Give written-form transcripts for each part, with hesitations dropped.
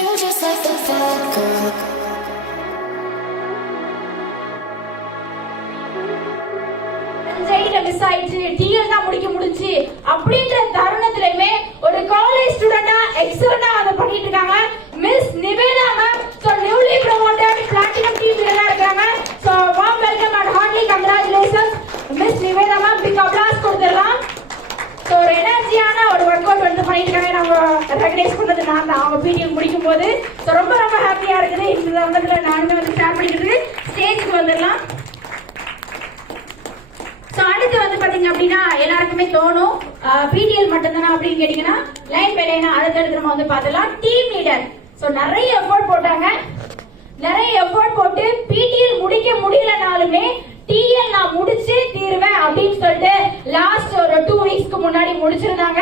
you just like the fat girl. Miss ஆயிடுச்சு, TL தான் முடிக்க முடிஞ்சு அப்படின்ற தருணத்திலுமே ஒரு காலேஜ் ஸ்டூடெண்டா எக்ஸலண்டா அதை பண்ணிட்டு இருக்காங்க miss Nivetha ma'am. So newly promoted platinum team லீடரா இருக்காங்க. So warm welcome and heartly congratulations miss Nivetha ma'am. Big applause கொடுத்துடலாம். சோ ஒரு எனர்ஜியான ஒரு ஒர்க் அவுட் வந்து பண்ணிட்டு இருக்காங்க. நம்ம ரெகனைஸ் பண்ணது நான் தான் அவங்க பிடிஎல் முடிக்கும் போது. சோ ரொம்ப ரொம்ப ஹாப்பியா இருக்குது. இந்த தருணத்துல நானுமே வந்து ஷேர் பண்ணிக்கிட்டு ஸ்டேஜ்க்கு வந்துடலாம். அடுத்து வந்து பாத்தீங்க அப்படின்னா எல்லாருக்குமே தோணும் பிடிஎல் மட்டும் தானே அப்படின்னு கேட்டீங்கன்னா லைன் பை லைனா அடுத்தடுத்து நம்ம வந்து பார்த்தலாம். டீம் லீடர் சோ நிறைய எஃபோர்ட் போட்டாங்க. நிறைய எஃபோர்ட் போட்டு பிடிஎல் முடிக்க முடியலனாலுமே டிஎல் நான் முடிச்சு தீருவேன் அப்படின்னு சொல்லிட்டு லாஸ்ட் ஒரு 2 வீக்ஸ்க்கு முன்னாடி முடிச்சிருந்தாங்க.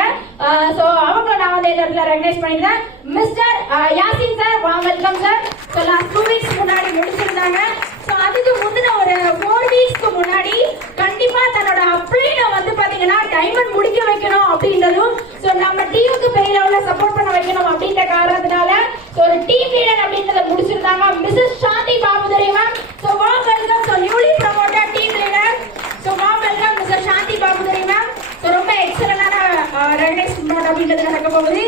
சோ அவங்க நான் வந்து இந்த இடத்துல ரெகனைஸ் பண்ணிட்டேன். மிஸ்டர் யாசின் சார் வாங்க welcome sir. So last 2 weeks முன்னாடி முடிச்சிருந்தாங்க. சோ அதுக்கு முந்தின ஒரு 4 வீக்ஸ்க்கு முன்னாடி கண்டிப்பா தன்னோட அப்ளைல வந்து பாத்தீங்கன்னா டைமண்ட் முடிக்க வைக்கணும் அப்படின்றதும் சோ நம்ம டீமுக்கு பெரிய லெவல்ல சப்போர்ட் பண்ண வைக்கணும் அப்படின்ற காரணத்தினால சோ ஒரு டீம் லீடர் அப்படின்றத முடிச்சிருந்தாங்க Mrs Shanti Babudurai ma'am. So warm welcome. So newly promoted team leader. So warm welcome Mrs Shanti Babudurai ma'am. So ரொம்ப எக்ஸலன்டான ரெகனைஸ்மென்ட் அப்படின்றது நடக்க போகுது.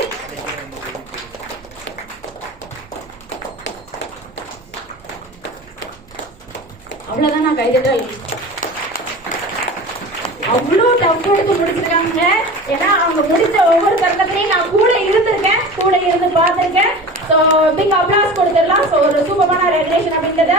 அவ்வளவுதான் நான் கைதட்டல். அவ்வளோ டஃப் எடுத்து முடிச்சிருக்காங்க. ஏன்னா அவங்க முடிச்ச ஒவ்வொரு தருணத்திலையும் நான் கூட இருந்திருக்கேன், கூட இருந்து பார்த்திருக்கேன். சோ பிக் அப்ளாஸ் கொடுத்துடலாம். சோ ஒரு சூப்பரான ரெகுலேஷன் அப்படின்றத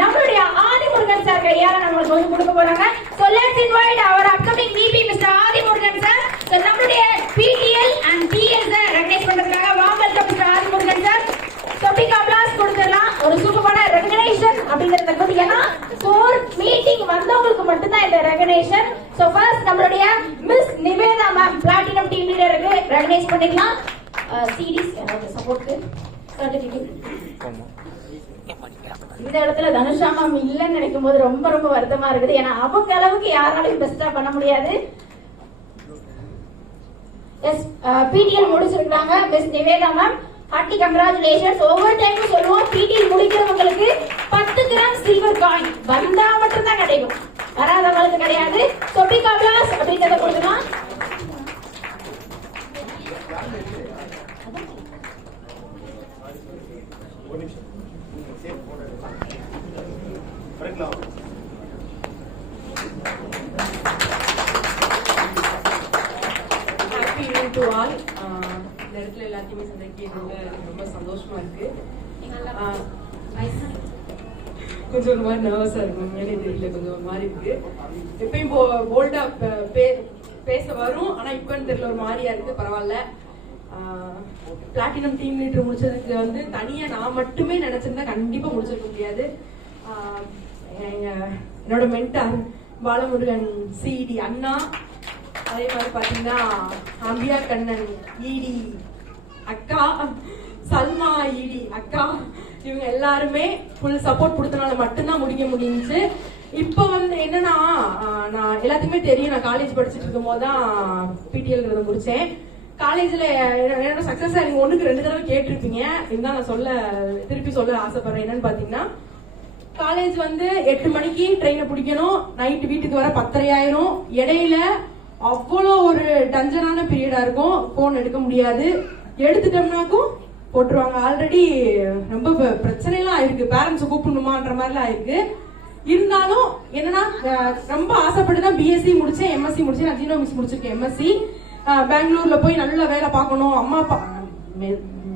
நம்மளுடைய ஆதிமுருகன் சார் கையால நம்மளுக்கு வந்து கொடுக்க போறாங்க. So let's invite our upcoming VP mister Adimurugan sir. So நம்மளுடைய PTL and TL sir recognise பண்றதுக்காக warm welcome mister Adimurugan sir. So big applause கொடுத்துடலாம். ஒரு சூப்பரான ரெகனைசேஷன் அப்படிங்கறத பத்தி ஏன்னா 4 மீட்டிங் வந்தவங்களுக்கு மட்டும் தான் இந்த ரெகனைசேஷன். சோ ஃபர்ஸ்ட் நம்மளுடைய miss Nivetha ma'am platinum team லீடருக்கு ரெகனைஸ் பண்ணிக்கலாம். சிடிஸ் சப்போர்ட்க்கு சர்டிபிகேட். இந்த இடத்துல தனுஷா மேம் இல்லன்னு நினைக்கும் போது ரொம்ப ரொம்ப வருத்தமா இருக்குது. ஏன்னா அவங்க அளவுக்கு யாராலையும் பெஸ்டா பண்ண முடியாது. எஸ் பிடிஎல் முடிச்சிருக்காங்க miss Nivetha ma'am. Hearty congratulations. ஒவ்வொரு டைமும் சொல்லுவோம் பிடிஎல் முடிக்கிறவங்களுக்கு 10 கிராம் சில்வர் காயின் வந்தா மட்டும் தான் கிடைக்கும், வராதவங்களுக்கு கிடையாது. சோ பிக் அப்ளாஸ் அப்படிங்கறத கொடுக்கலாம். Happy new to all. இந்த இடத்துல எல்லாத்தையுமே சந்திக்கிறது ரொம்ப சந்தோஷமா இருக்கு. கொஞ்சம் ஒரு மாதிரி நர்வஸா இருக்கு, உண்மையிலே தெரியல, கொஞ்சம் ஒரு மாதிரி இருக்கு. எப்பயும் போல்டா பேச வரும், ஆனா இப்பன்னு தெரியல ஒரு மாதிரியா இருக்கு. பரவாயில்ல. பிளாட்டினம் டீம் லீடர் முடிச்சதுக்கு வந்து தனியா நான் மட்டுமே நினைச்சிருந்தா கண்டிப்பா முடிச்சிருக்க முடியாது. என்னோட மென்டார் பாலமுருகன் சிடி அண்ணா, அதே மாதிரி பாத்தீங்கன்னா அம்பியா கண்ணன் இடி அக்கா, சல்மா இடி அக்கா, இவங்க எல்லாருமே ஃபுல் சப்போர்ட் கொடுத்தனால மட்டும்தான் முடிஞ்சுச்சு. இப்ப வந்து என்னன்னா நான் எல்லாத்துக்குமே தெரியும், நான் காலேஜ் படிச்சுட்டு இருக்கும் போதுதான் பிடிஎல் முடிச்சேன். காலேஜ்ல என்னோட சக்சஸ் நீங்க 1க்கு 2 தடவை கேட்டிருப்பீங்க. இதுதான் நான் திருப்பி சொல்ல ஆசைப்படுறேன். என்னன்னு பாத்தீங்கன்னா காலேஜ் வந்து 8 மணிக்கு ட்ரெயினை பிடிக்கணும், நைட்டு வீட்டுக்கு வர 10:30 ஆயிரும். இடையில அவ்வளோ ஒரு டஞ்சனான பீரியடா இருக்கும், போன் எடுக்க முடியாது, எடுத்துட்டோம்னாக்கும் போட்டுருவாங்க. ஆல்ரெடி ரொம்ப பிரச்சனை எல்லாம் ஆயிருக்கு, பேரண்ட்ஸ் கூப்பிடணுமான்ற மாதிரிலாம் ஆயிருக்கு. இருந்தாலும் என்னன்னா ரொம்ப ஆசைப்பட்டுதான் பிஎஸ்சி முடிச்சேன், எம்எஸ்சி முடிச்சேன். நான் ஜீனோமிக்ஸ் முடிச்சிருக்கேன் எம்எஸ்சி. பெங்களூர்ல போய் நல்ல வேலை பார்க்கணும், அம்மா அப்பா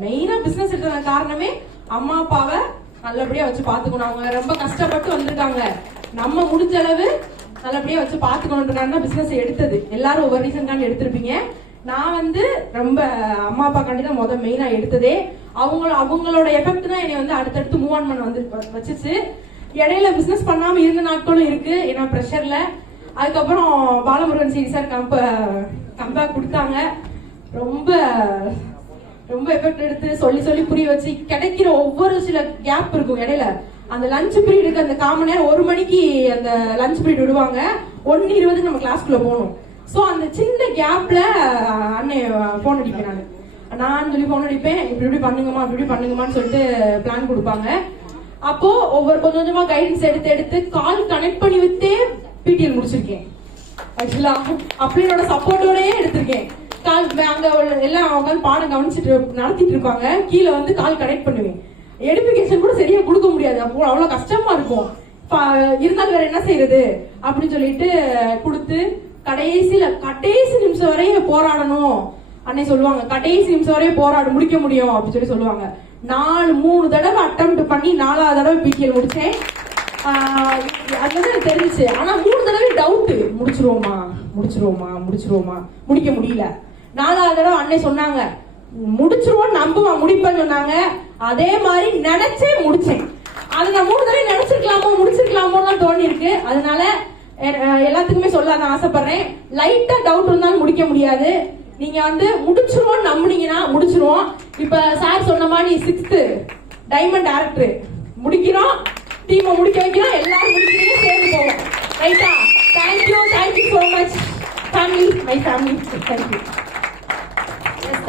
மெயினா பிசினஸ் எடுத்த காரணமே அம்மா அப்பாவை நல்லபடியா வச்சு பாத்துக்கணும். அவங்க ரொம்ப கஷ்டப்பட்டு வந்திருக்காங்க, நம்ம முடிஞ்ச அளவு நல்லபடியா வச்சு பாத்துக்கணும்ன்றதுனால பிசினஸ் எடுத்தது. எல்லாரும் ஒவ்வொரு ரீசன்காண்டி எடுத்திருப்பீங்க. நான் வந்து ரொம்ப அம்மா அப்பா காண்டி தான் மெயினா எடுத்ததே. அவங்களோட எஃபெக்ட் தான் என்னை வந்து அடுத்தடுத்து மூவ் ஆன் பண்ண வந்து வச்சுச்சு. இடையில பிசினஸ் பண்ணாம இருந்த நாட்களும் இருக்கு, ஏன்னா ப்ரெஷர்ல. அதுக்கப்புறம் பாலமுருகன் சிடி சார் கம்பேக் கொடுத்தாங்க. ரொம்ப ரொம்ப எஃபெக்ட் எடுத்து சொல்லி புரிய வச்சு கிடைக்கிற ஒவ்வொரு சில கேப் இருக்கும் இடையில. அந்த லஞ்ச் பீரியடுக்கு அந்த 1/4 மணி நேரம் 1 மணிக்கு அந்த லஞ்ச் பீரியட் விடுவாங்க, 1:20 நம்ம கிளாஸ்க்குள்ள போகணும். சோ அந்த சின்ன கேப்ல அண்ணன் போன் அடிப்பேன். நான் நான் சொல்லி போன் அடிப்பேன், இப்படி பண்ணுங்கம்மா இப்படி பண்ணுங்கம்மான்னு சொல்லிட்டு பிளான் கொடுப்பாங்க. அப்போ ஒவ்வொரு கொஞ்சம் கொஞ்சமா கைடன்ஸ் எடுத்து எடுத்து கால் கனெக்ட் பண்ணி விட்டே பிடிஎல் முடிச்சிருக்கேன். ஆக்சுவலா அப்படியோட சப்போர்ட்டோடயே எடுத்திருக்கேன். கால் அங்க எல்லாம் அவங்க பாடம் கவனிச்சுட்டு நடத்திட்டு இருப்பாங்க, கீழே வந்து கால் கனெக்ட் பண்ணுவேன். எடுபிகேஷன் கூட சரியா கொடுக்க முடியாது, அப்போ அவ்வளவு கஷ்டமா இருக்கும். இருந்தாலும் வேற என்ன செய்யறது அப்படின்னு சொல்லிட்டு கொடுத்து கடைசி நிமிஷம் வரையும் போராடணும் அன்னை சொல்லுவாங்க. கடைசி நிமிஷம் வரையும் போராட முடிக்க முடியும் அப்படின்னு சொல்லி சொல்லுவாங்க. 3 தடவை அட்டெம்ப்ட் பண்ணி 4வது தடவை பிடிஎல் முடிச்சேன். அது வந்து எனக்கு தெரிஞ்சிச்சு. ஆனா 3 தடவை டவுட், முடிச்சிருவோமா முடிக்க முடியல. 4வது தடவை அன்னை சொன்னாங்க முடிச்சிருவோம், நம்புவா முடிப்பேன்னு சொன்னாங்க. அதே மாதிரி நினைச்சே முடிச்சேன். அது நான் 3 தடவை முடிச்சிருக்கலாமோலாம் தோணி இருக்கு. அதனால எல்லாத்துக்குமே சொல்ல நான் ஆசைப்படுறேன், லைட்டா டவுட் இருந்தாலும் முடிக்க முடியாது. நீங்க வந்து முடிச்சிருவோம் நம்புனீங்கன்னா முடிச்சிருவோம். இப்ப சார் சொன்ன மாதிரி 6th டைமண்ட் டைரக்டர் முடிக்கிறோம், டீமை முடிக்க வைக்கிறோம், எல்லாரும் முடிக்கிறீங்க, சேர்ந்து போவோம். ரைட்டா? Thank you so much family, my family.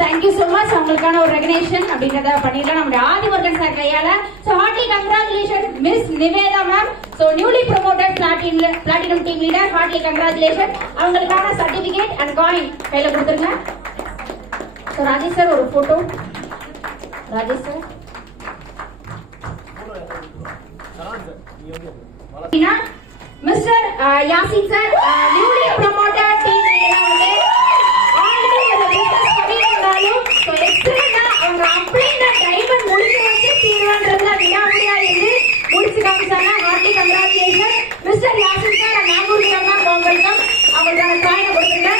Thank you so much. உங்களுக்கான ஒரு ரெகக்னேஷன் அப்படிங்கறத பண்ணிடலாம் நம்முடைய ஆதிமுருகன் சார் கையால. So heartly congratulation miss Nivetha ma'am. So newly promoted platinum team leader, heartly congratulation. அவங்களுக்கான சர்டிபிகேட் அண்ட் காயின் கையில கொடுத்துருங்க. சோ ராஜேஷ் சார் ஒரு photo. Rajesh sir mister Yasin sir newly promoted team leader வந்து ஆல்ரெடி அந்த பிசினஸ் பண்ணிருந்தாலும் சோ எக்ஸலென்ட்டா அவங்க அப்படியே டைமண்ட் முடிச்சு வச்சு தீர்வான்றதுல விடாமுடியா இருந்து முடிச்சு காமிச்சாங்க. Heartly congratulation mister Yasin sir and Nagoor அம்மா. வெல்கம். அவங்களுக்கான காயினை கொடுத்துருங்க.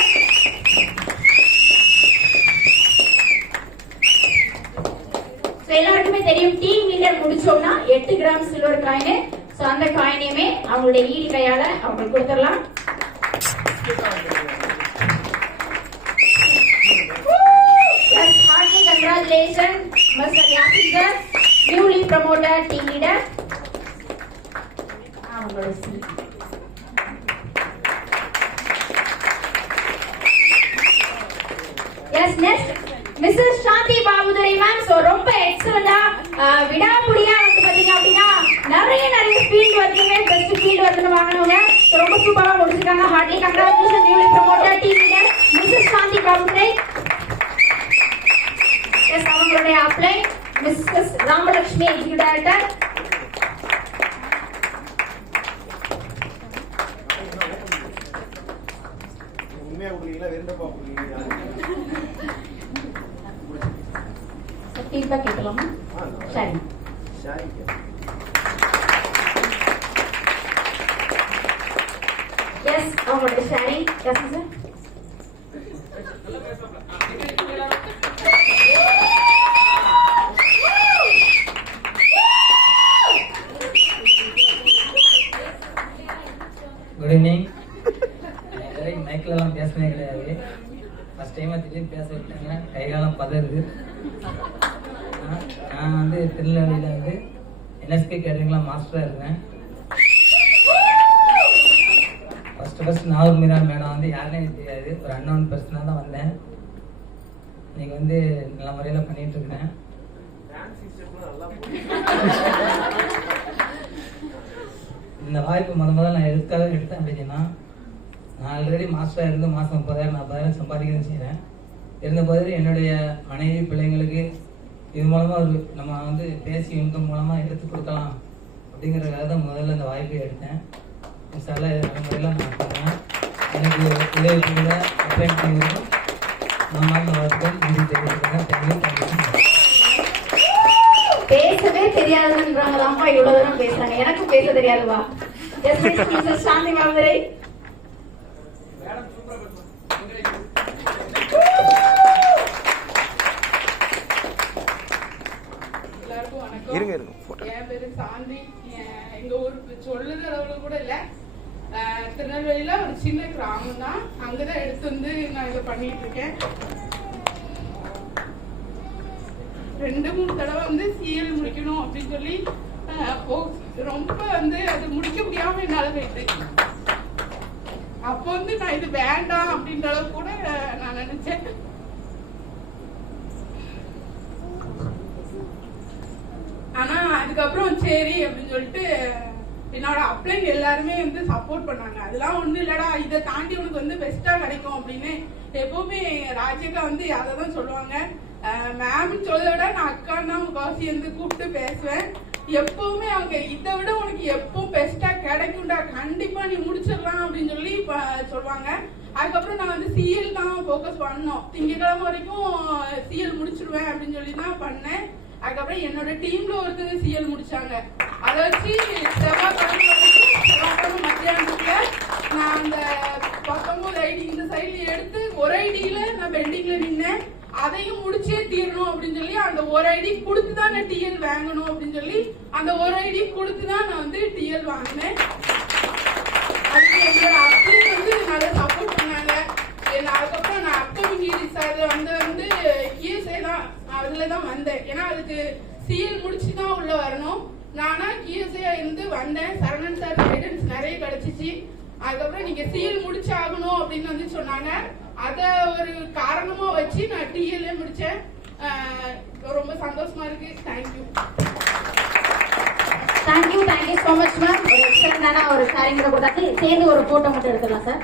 எல்லாருக்குமே தெரியும் டீம் லீடர் முடிச்சோம்னா 8 கிராம் சில்வர் காயின். சோ அந்த காயினையுமே அவங்களுடைய ஈடி கையால அவங்களுக்கு கொடுத்துடலாம். Yes, hearty congratulations, Mr. Yasin sir, newly promoted team leader. அவங்களோட seat. Yes, next Mrs. Shanti Babudari ma'am. So ரொம்ப எக்ஸலென்ட்டா விடாமுடியா வந்து பாத்தீங்க அப்படின்னா நிறைய field working best field working வாங்குனவங்க. ரொம்ப சூப்பரா முடிச்சிருக்காங்க. Heartly congratulation newly promoted team leader Mrs. Shanti Babudari. Yes, அவங்களுடைய apply Mrs. Ramalakshmi executive director. உண்மையா உங்களுக்கு வேறப்பா ஃபீட்பேக் கேட்கலாமா? சரி எஸ் அவங்களுடைய ஷேரிங். Yes sir. Good evening. வரைக்கும் மைக்கிலலாம் பேசினே கிடையாது. ஃபர்ஸ்ட் டைமாக திடீர்னு பேச விட்டாங்க, கைகாலம் பதறுது. நான் வந்து திருநெல்வேலியில் வந்து என்எஸ்பி கேட்டரிங்லாம் மாஸ்டராக இருக்கேன். ஃபர்ஸ்ட் நாகூர் மீரா மேடம் வந்து யாருன்னு எனக்கு தெரியாது, ஒரு அன்னோன் பர்சனாக தான் வந்தேன். இன்னைக்கு வந்து நல்ல முறையில் பண்ணிட்டு இருக்கேன். இந்த வாய்ப்பு முதல்ல நான் எதுக்காக எடுத்தேன் அப்படின்னா, நான் ஆல்ரெடி மாஸ்டராக இருந்து மாதம் 30,000 40,000 சம்பாதிக்கிறேன்னு செய்கிறேன். இருந்தபோது என்னுடைய மனைவி பிள்ளைங்களுக்கு இது மூலமாக ஒரு நம்ம வந்து பேசி இன்கம் மூலமாக எடுத்து கொடுக்கலாம் அப்படிங்கிறதுக்காக தான் முதல்ல இந்த வாய்ப்பை எடுத்தேன். சில முறையில் நான் பண்ணேன். எனக்கு உதவி பண்ண அப்ளை பண்ணியிருக்கோம். நான் வாழ்க்கை நன்றி தெரிவிக்கிறேன். தேங்க்யூ. பேசவே தெரியாதுன்றாங்களாம்ப்பா இவ்வளவு தூரம் பேசுறாங்க. எனக்கும் பேச தெரியாதுவா. எஸ் மிஸ்ஸஸ் சாந்தி பாபுரை. எல்லாருக்கும் வணக்கம். என் பேரு சாந்தி. எங்க ஊர் சொல்லுற அளவுல கூட இல்ல, திருநெல்வேலியில ஒரு சின்ன கிராமம் தான். அங்கதான் எடுத்து வந்து நான் இதை பண்ணிட்டு இருக்கேன். 2-3 தடவை வந்து சிஎல் முடிக்கணும் அப்படின்னு சொல்லி ரொம்ப வந்து அது முடிக்க முடியாம என்னால போயிட்டு, அப்போ வந்து நான் இது வேண்டாம் அப்படின்ற அளவு கூட நான் நினைச்சேன். அதுக்கப்புறம் சரி அப்படின்னு சொல்லிட்டு என்னோட அப்ளைங்க எல்லாருமே வந்து சப்போர்ட் பண்ணாங்க. அதெல்லாம் ஒண்ணு இல்லடா, இதை தாண்டி உனக்கு வந்து பெஸ்டா கிடைக்கும் அப்படின்னு எப்பவுமே ராஜிகா வந்து அதை தான் சொல்லுவாங்க. மேம் சொல்றத விட நான் அக்கான்னா முக்காசி வந்து கூப்பிட்டு பேசுவேன். எப்பவுமே அவங்க இதை விட உனக்கு எப்போ பெஸ்டா கிடைக்கும்டா, கண்டிப்பா நீ முடிச்சிடலாம் அப்படின்னு சொல்லி சொல்லுவாங்க. அதுக்கப்புறம் நான் வந்து சிஎல் தான் ஃபோக்கஸ் பண்ணோம். திங்கட்கிழமை வரைக்கும் சிஎல் முடிச்சிருவேன் அப்படின்னு சொல்லி தான் பண்ணேன். அதுக்கப்புறம் என்னோட டீம்ல ஒருத்தர் சிஎல் முடிச்சாங்க. அதை வச்சு செவ்வாய்க்கிழமை மத்தியானத்துல நான் அந்த 19 ஐடி இந்த சைட்ல எடுத்து ஒரு ஐடியில நான் பெண்டிங்ல நின்னேன். அதையும் முடிச்சே தீரணும் அப்படின்னு சொல்லி அந்த ஒரு ஐடி கொடுத்துதான் நான் டிஎல் வாங்கணும் அப்படின்னு சொல்லி அந்த ஒரு ஐடி கொடுத்துதான் நான் வந்து டிஎல் வாங்கினேன். அதுக்கு என்னோட அப்ளைங்க வந்து நல்லா சப்போர்ட் பண்ணாங்க. அதுக்கப்புறம் நான் அப்கமிங் சார் வந்து கிஎஸ்ஏ தான் அதுலதான் வந்தேன். ஏன்னா அதுக்கு சிஎல் முடிச்சுதான் உள்ள வரணும். நானா கிஎஸ்ஏ இருந்து வந்தேன். சரவணன் சார் கைடன்ஸ் நிறைய கிடைச்சிச்சு. அதுக்கப்புறம் நீங்க சிஎல் முடிச்சாகணும் அப்படின்னு வந்து சொன்னாங்க. அத ஒரு காரணமா வச்சு நான் டிஎல்ஏ முடிச்சேன். ரொம்ப சந்தோஷமா இருக்கு. Thank you thank you so much ma'am. ஒரு எக்ஸலண்டான ஒரு ஷேரிங் கொடுத்தாச்சு. சேர்ந்து ஒரு போட்டோ மட்டும் எடுத்துக்கலாம் சார்.